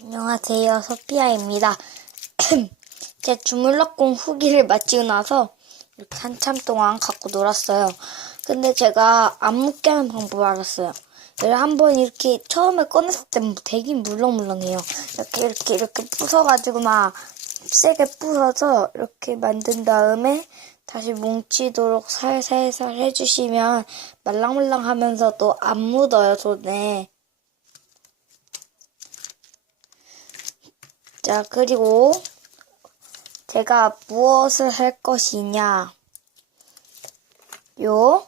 안녕하세요. 소피아입니다. 제 주물럭공 후기를 마치고 나서 이렇게 한참 동안 갖고 놀았어요. 근데 제가 안 묻게 하는 방법을 알았어요. 얘를 한번 이렇게 처음에 꺼냈을 때 되게 물렁물렁해요. 이렇게 이렇게 이렇게 부숴가지고 막 세게 부숴서 이렇게 만든 다음에 다시 뭉치도록 살살살 해주시면 말랑말랑하면서도 안 묻어요 손에. 자, 그리고 제가 무엇을 할 것이냐. 요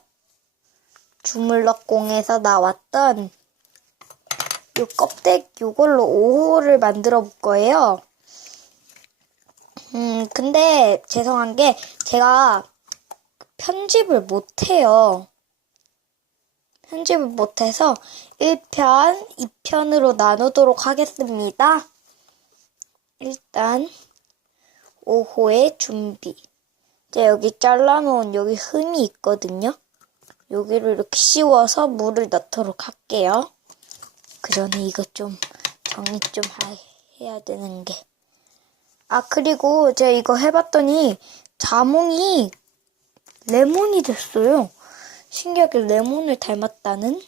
주물럭공에서 나왔던 요 껍데기 요걸로 5호를 만들어 볼 거예요. 음, 근데 죄송한 게 제가 편집을 못 해요. 편집을 못 해서 1편, 2편으로 나누도록 하겠습니다. 일단 5호의 준비. 이제 여기 잘라놓은 여기 흠이 있거든요. 여기를 이렇게 씌워서 물을 넣도록 할게요. 그 전에 이거 좀 정리 좀 하- 해야 되는 게. 아, 그리고 제가 이거 해봤더니 자몽이 레몬이 됐어요. 신기하게 레몬을 닮았다는?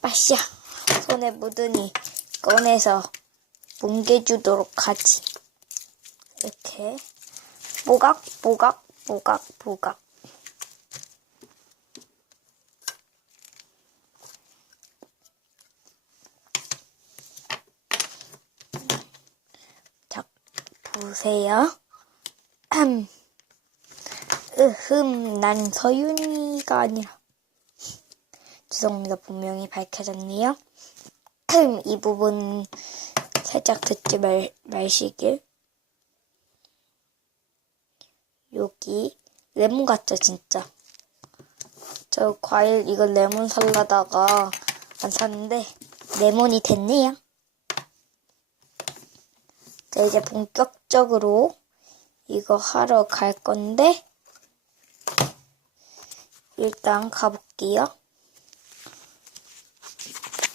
빠샤! 손에 묻으니 꺼내서 뭉개주도록 하지. 이렇게 모각, 모각, 모각, 모각. 자, 보세요. 으흠, 난 서윤이가 아니라. 죄송합니다. 분명히 밝혀졌네요. 이 부분 살짝 듣지 말, 마시길. 여기 레몬 같죠, 진짜. 저 과일 이거 레몬 살라다가 안 샀는데 레몬이 됐네요. 자, 이제 본격적으로 이거 하러 갈 건데 일단 가볼게요.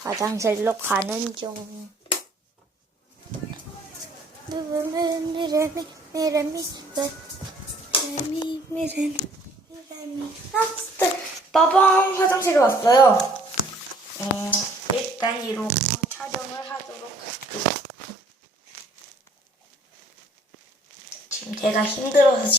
화장실로 가는 중. 랍스터 빠방 화장실에 왔어요. 음, 일단 이러고 촬영을 하도록. 지금 제가 힘들어서